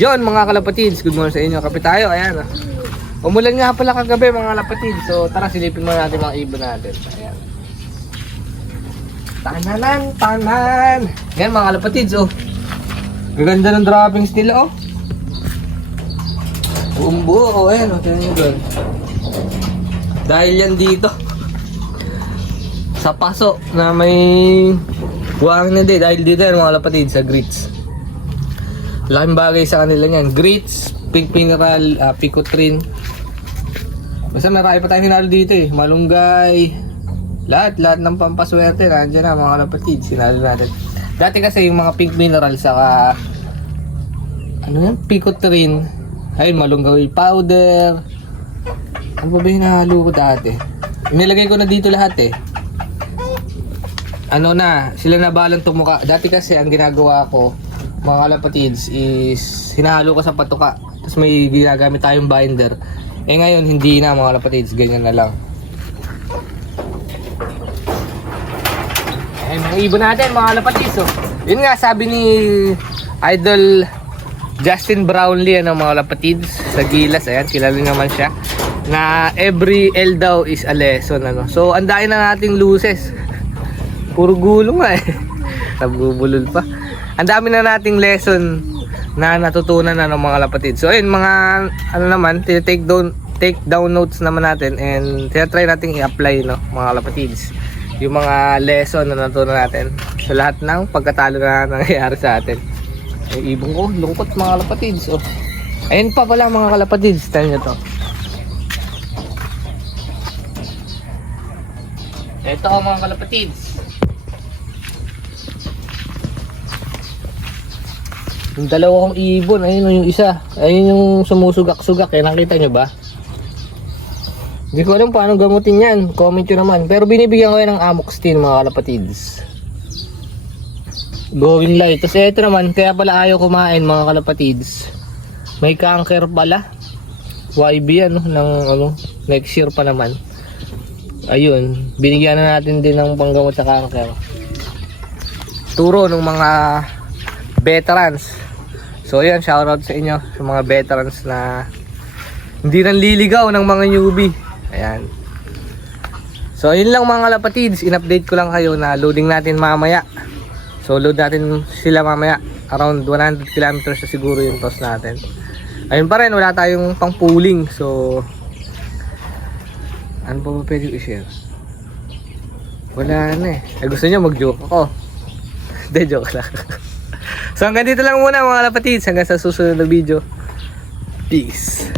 Yon mga kalapatids, good morning sa inyo. Kape tayo, ayan. Umulan nga pala kagabi mga kalapatids. So tara silipin muna natin mga ibon natin. Ayan. Tanan. Yan mga kalapatids, oh. Gaganda ng droppings nila, oh. Buong buo, oh. Ayan, oh. Tignan nyo doon. Dahil yan dito. Sa paso na may buhangin na din. Dahil dito yan mga kalapatids, sa grits. Laking bagay sa kanila yan. Grits, pink mineral, picotrin. Basta marami pa tayong hinalo dito eh. Malunggay. Lahat ng pampaswerte. Nandiyan na mga kalapatids. Hinalo natin. Dati kasi yung mga pink mineral saka ano yan? Picotrin. Ay, malunggay powder. Ano ba hinahalo ko dati? Nilagay ko na dito lahat eh. Ano na, sila na balang tumuka. Dati kasi ang ginagawa ko mga kalapatids is hinahalo ko sa patuka. Tapos may ginagamit tayong binder. Eh ngayon hindi na mga kalapatids, ganyan na lang. Eh mga ibon natin mga kalapatids, oh. Yun nga sabi ni Idol Justin Brownlee ano mga kalapatids sa Gilas, ayan kilala naman siya, na every L daw is a lesson ano. So andain na nating luces. Puro gulong nga eh. Nabubulol pa. Ang dami na nating lesson na natutunan na ng mga kalapatids. So ayun mga ano naman, take down notes naman natin and try nating i-apply no mga kalapatids. Yung mga lesson na natutunan natin sa lahat ng pagkatalo na nangyayari sa atin. Ay ibong ko, lungkot mga kalapatids. Oh. Ayun pa pala mga kalapatids, tignan nyo to. Ito mga kalapatids. Yung dalawa kong ibon, ayun yung isa. Ayun yung sumusugak-sugak eh, nakita nyo ba? Hindi ko alam paano gamutin yan. Comment nyo naman. Pero binibigyan ko yan ng amoxicillin mga kalapatids. Going light. Tapos ito naman, kaya pala ayaw kumain mga kalapatids. May cancer pala. YB ano, ng ano, next year pa naman. Ayun, binigyan na natin din ng panggamot sa cancer. Turo ng mga veterans. So ayan, shoutout sa inyo sa mga veterans na hindi nanliligaw ng mga newbie. Ayan. So ayun lang mga kalapatids, in-update ko lang kayo na loading natin mamaya. So load natin sila mamaya. Around 100 kilometers na siguro yung toss natin. Ayun pa rin, wala tayong pang pooling. So ano pa ba pwede i-share? Wala na eh. Gusto nyo mag-joke ako? Hindi, joke lang. So hanggang dito lang muna mga kalapatids. Hanggang sa susunod na video. Peace.